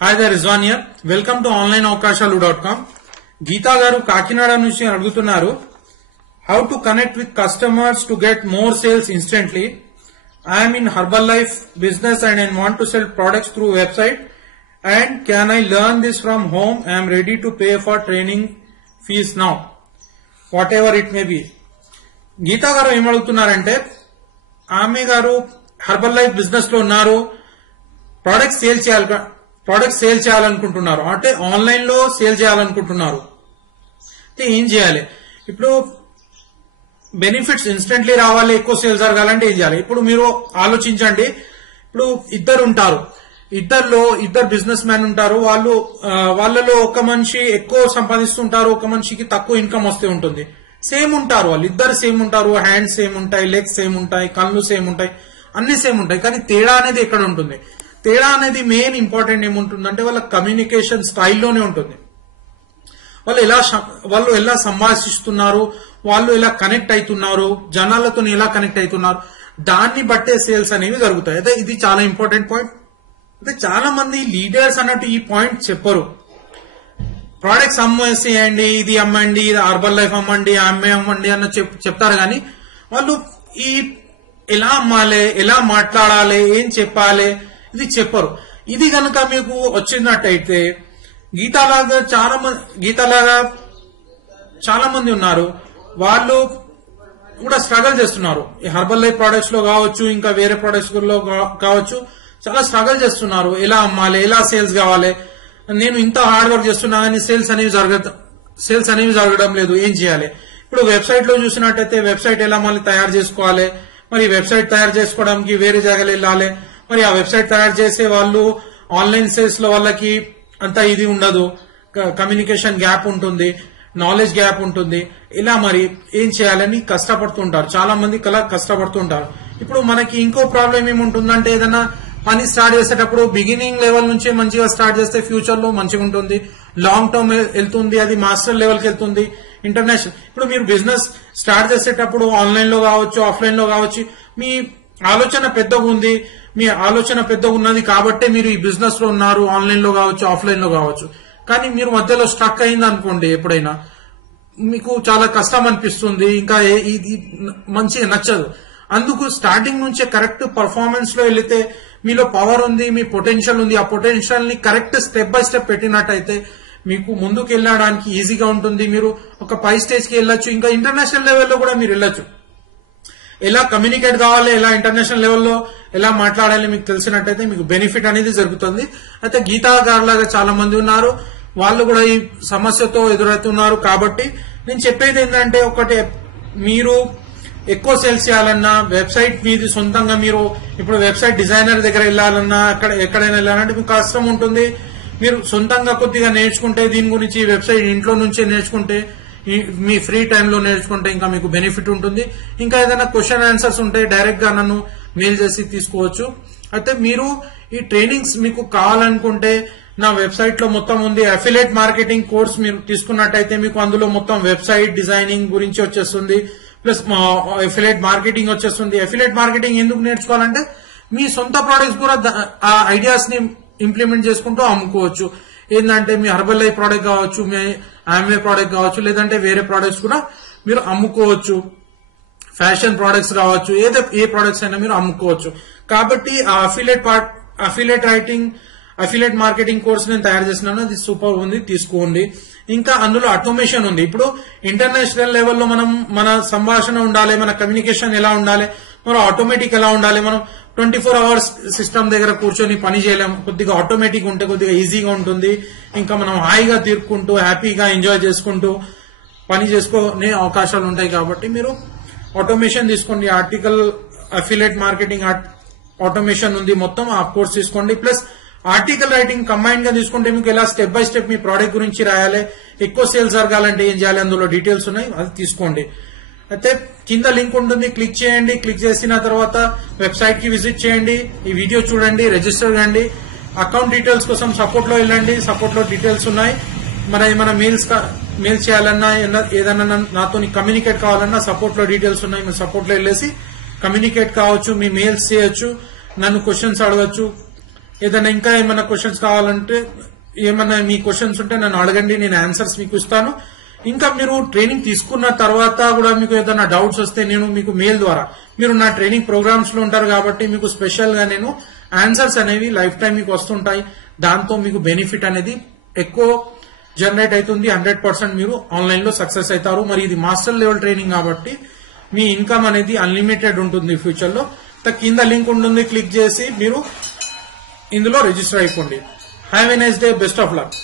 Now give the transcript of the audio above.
Hi there, Rizwan here. Welcome to onlineavakashalu.com. Geeta garu Kakinada nunchi adugutunnaru. How to connect with customers to get more sales instantly. I am in Herbalife business and I want to sell products through website. And can I learn this from home? I am ready to pay for training fees now. Whatever it may be. Geeta garu em adugutunnarante Ame garu Herbalife business lo unnaru. Products sale చేయాలనుకుంటున్నారు అంటే online లో sale చేయాలనుకుంటున్నారు అంటే ఏం చేయాలి ఇప్పుడు benefits instantly రావాలి ఎక్కువ సేల్ జరగాలంటే ఏం చేయాలి ఇప్పుడు మీరు ఆలోచించండి ఇప్పుడు ఇద్దరు బిజినెస్ మ్యాన్ ఉంటారు వాళ్ళలో ఒక మనిషి ఎక్కువ సంపాదిస్తుంటారు ఒక మనిషికి తక్కువ ఇన్కమ్ వస్తే ఉంటుంది సేమ్ ఉంటారు వాళ్ళు ఇద్దరు సేమ్ ఉంటారు హ్యాండ్స్ సేమ్ ఉంటాయి లెగ్స్ సేమ్ ఉంటాయి కళ్ళు సేమ్ ఉంటాయి అన్ని సేమ్ ఉంటాయి కానీ తేడా అనేది ఎక్కడ ఉంటుంది తేడా అనేది మెయిన్ ఇంపార్టెంట్ ఏముంటుందంటే వాళ్ళ కమ్యూనికేషన్ స్టైల్లోనే ఉంటుంది వాళ్ళు ఎలా సంభాషిస్తున్నారు వాళ్ళు ఎలా కనెక్ట్ అవుతున్నారు జనాలతో ఎలా కనెక్ట్ అవుతున్నారు దాన్ని బట్టే సేల్స్ అనేవి జరుగుతాయి అయితే ఇది చాలా ఇంపార్టెంట్ పాయింట్ అయితే చాలా మంది లీడర్స్ అన్నట్టు ఈ పాయింట్ చెప్పరు ప్రోడక్ట్స్ అమ్మేసేయండి ఇది అమ్మండి ఇది హర్బల్ లైఫ్ అమ్మండి అమ్మండి అన్న చెప్తారు కానీ వాళ్ళు ఈ ఎలా అమ్మాలి ఎలా మాట్లాడాలి ఏం చెప్పాలి ఇది చెప్పరు ఇది కనుక మీకు వచ్చినట్టయితే గీతాలాగా చాలా మంది ఉన్నారు వాళ్ళు కూడా స్ట్రగల్ చేస్తున్నారు ఈ హర్బల్ లైఫ్ ప్రొడక్ట్స్ లో కావచ్చు ఇంకా వేరే ప్రొడక్ట్స్ లో కావచ్చు చాలా స్ట్రగల్ చేస్తున్నారు ఎలా అమ్మాలి ఎలా సేల్స్ కావాలి నేను ఇంత హార్డ్ వర్క్ చేస్తున్నా కానీ సేల్స్ అనేవి జరగడం లేదు ఏం చేయాలి ఇప్పుడు వెబ్సైట్ లో చూసినట్టయితే వెబ్సైట్ ఎలా మళ్ళీ తయారు చేసుకోవాలి మరి వెబ్సైట్ తయారు చేసుకోవడానికి వేరే జాగాలు వెళ్ళాలి మరి ఆ వెబ్సైట్ తయారు చేసే వాళ్ళు ఆన్లైన్ సేల్స్ లో వాళ్ళకి అంత ఇది ఉండదు కమ్యూనికేషన్ గ్యాప్ ఉంటుంది నాలెడ్జ్ గ్యాప్ ఉంటుంది ఇలా మరి ఏం చేయాలని కష్టపడుతుంటారు చాలా మంది కష్టపడుతుంటారు ఇప్పుడు మనకి ఇంకో ప్రాబ్లం ఏముంటుందంటే ఏదైనా పని స్టార్ట్ చేసేటప్పుడు బిగినింగ్ లెవెల్ నుంచే మంచిగా స్టార్ట్ చేస్తే ఫ్యూచర్ లో మంచిగా ఉంటుంది లాంగ్ టర్మ్ వెళ్తుంది అది మాస్టర్ లెవెల్ కి వెళ్తుంది ఇంటర్నేషనల్ ఇప్పుడు మీరు బిజినెస్ స్టార్ట్ చేసేటప్పుడు ఆన్లైన్ లో కావచ్చు ఆఫ్లైన్ లో కావచ్చు మీ ఆలోచన పెద్దగా ఉంది మీ ఆలోచన పెద్దగా ఉన్నది కాబట్టే మీరు ఈ బిజినెస్ లో ఉన్నారు ఆన్లైన్ లో కావచ్చు ఆఫ్లైన్ లో కావచ్చు కానీ మీరు మధ్యలో స్ట్రక్ అయింది అనుకోండి ఎప్పుడైనా మీకు చాలా కష్టం అనిపిస్తుంది ఇంకా ఇది మంచిగా నచ్చదు అందుకు స్టార్టింగ్ నుంచే కరెక్ట్ పర్ఫార్మెన్స్ లో వెళితే మీలో పవర్ ఉంది మీ పొటెన్షియల్ ఉంది ఆ పొటెన్షియల్ ని కరెక్ట్ స్టెప్ బై స్టెప్ పెట్టినట్టయితే మీకు ముందుకు వెళ్ళడానికి ఈజీగా ఉంటుంది మీరు ఒక పై స్టేజ్ కి వెళ్ళొచ్చు ఇంకా ఇంటర్నేషనల్ లెవెల్లో కూడా మీరు వెళ్ళొచ్చు ఎలా కమ్యూనికేట్ కావాలి ఎలా ఇంటర్నేషనల్ లెవెల్లో ఎలా మాట్లాడాలి మీకు తెలిసినట్టయితే మీకు బెనిఫిట్ అనేది జరుగుతుంది అయితే గీతా గారులాగా చాలా మంది ఉన్నారు వాళ్ళు కూడా ఈ సమస్యతో ఎదురవుతున్నారు కాబట్టి నేను చెప్పేది ఏంటంటే ఒకటి మీరు ఎక్కువ సేల్స్ చేయాలన్నా వెబ్సైట్ మీది సొంతంగా మీరు ఇప్పుడు వెబ్సైట్ డిజైనర్ దగ్గర వెళ్ళాలన్నా ఎక్కడైనా వెళ్ళాలంటే మీకు కష్టం ఉంటుంది మీరు సొంతంగా కొద్దిగా నేర్చుకుంటే దీని గురించి వెబ్సైట్ ఇంట్లో నుంచే నేర్చుకుంటే మీ ఫ్రీ టైంలో నేర్చుకుంటే ఇంకా మీకు బెనిఫిట్ ఉంటుంది ఇంకా ఏదైనా క్వశ్చన్ ఆన్సర్స్ ఉంటే డైరెక్ట్ గా నన్ను మెయిల్ చేసి తీసుకోవచ్చు అయితే మీరు ఈ ట్రైనింగ్స్ మీకు కావాలనుకుంటే నా వెబ్సైట్ లో మొత్తం ఉంది అఫిలియేట్ మార్కెటింగ్ కోర్స్ మీరు తీసుకున్నట్టయితే మీకు అందులో మొత్తం వెబ్సైట్ డిజైనింగ్ గురించి వచ్చేస్తుంది ప్లస్ అఫిలియేట్ మార్కెటింగ్ వచ్చేస్తుంది అఫిలియేట్ మార్కెటింగ్ ఎందుకు నేర్చుకోవాలంటే మీ సొంత ప్రొడక్ట్స్ కూడా ఆ ఐడియాస్ ని ఇంప్లిమెంట్ చేసుకుంటూ అమ్ముకోవచ్చు ఏంటంటే మీ హర్బల్ లైఫ్ ప్రోడక్ట్ కావచ్చు మీ ఆమ్వే ప్రోడక్ట్ కావచ్చు లేదంటే వేరే ప్రోడక్ట్స్ కూడా మీరు అమ్ముకోవచ్చు ఫ్యాషన్ ప్రోడక్ట్స్ కావచ్చు ఏ ప్రోడక్ట్స్ అయినా మీరు అమ్ముకోవచ్చు కాబట్టి ఆ అఫిలియేట్ మార్కెటింగ్ కోర్స్ నేను తయారు చేసినాను అది సూపర్ ఉంది తీసుకోండి ఇంకా అందులో ఆటోమేషన్ ఉంది ఇప్పుడు ఇంటర్నేషనల్ లెవెల్లో మన సంభాషణ ఉండాలి మన కమ్యూనికేషన్ ఎలా ఉండాలి మనం ఆటోమేటిక్ ఎలా ఉండాలి మనం 24 అవర్స్ సిస్టమ్ దగ్గర కూర్చొని పని చేయలేము కొద్దిగా ఆటోమేటిక్ ఉంటే కొద్దిగా ఈజీగా ఉంటుంది ఇంకా మనం హాయిగా తీర్చుకుంటూ హ్యాపీగా ఎంజాయ్ చేసుకుంటూ పని చేసుకునే అవకాశాలు ఉంటాయి కాబట్టి మీరు ఆటోమేషన్ తీసుకోండి ఆర్టికల్ అఫిలియేట్ మార్కెటింగ్ ఆటోమేషన్ ఉంది మొత్తం ఆ కోర్స్ తీసుకోండి ప్లస్ ఆర్టికల్ రైటింగ్ కంబైన్ గా తీసుకుంటే మీకు ఎలా step by step me product గురించి రాయాలి ఎక్కువ సేల్స్ జరగాలంటే ఏం చేయాలి అందులో డీటెయిల్స్ ఉన్నాయి అది తీసుకోండి అయితే కింద లింక్ ఉంటుంది క్లిక్ చేయండి క్లిక్ చేసిన తర్వాత వెబ్సైట్ కి విజిట్ చేయండి ఈ వీడియో చూడండి రిజిస్టర్ కండి అకౌంట్ డీటెయిల్స్ కోసం సపోర్ట్ లో వెళ్ళండి సపోర్ట్ లో డీటెయిల్స్ ఉన్నాయి మన ఏమైనా మెయిల్స్ చేయాలన్నా ఏదైనా నాతో కమ్యూనికేట్ కావాలన్నా సపోర్ట్ లో డీటెయిల్స్ ఉన్నాయి మీరు సపోర్ట్ లో వెళ్ళేసి కమ్యూనికేట్ కావచ్చు మీ మెయిల్స్ చేయొచ్చు నన్ను క్వశ్చన్స్ అడగచ్చు ఏదైనా ఇంకా ఏమైనా క్వశ్చన్స్ కావాలంటే ఏమైనా మీ క్వశ్చన్స్ ఉంటే నన్ను అడగండి, నేను ఆన్సర్స్ మీకు ఇస్తాను. ఇంకా మీరు ట్రైనింగ్ తీసుకున్న తర్వాత కూడా మీకు ఏదైనా డౌట్స్ వస్తే నేను మీకు మెయిల్ ద్వారా, మీరు నా ట్రైనింగ్ ప్రోగ్రామ్స్ లో ఉంటారు కాబట్టి మీకు స్పెషల్ గా నేను ఆన్సర్స్ అనేవి లైఫ్ టైం మీకు వస్తుంటాయి. దాంతో మీకు బెనిఫిట్ అనేది ఎక్కువ జనరేట్ అవుతుంది. 100% మీరు ఆన్లైన్ లో సక్సెస్ అవుతారు. మరి ఇది మాస్టర్ లెవెల్ ట్రైనింగ్ కాబట్టి మీ ఇన్కమ్ అనేది అన్లిమిటెడ్ ఉంటుంది ఫ్యూచర్ లో. కింద లింక్ ఉంటుంది, క్లిక్ చేసి మీరు ఇందులో రిజిస్టర్ అయిపోండి. Have a nice day, best of luck.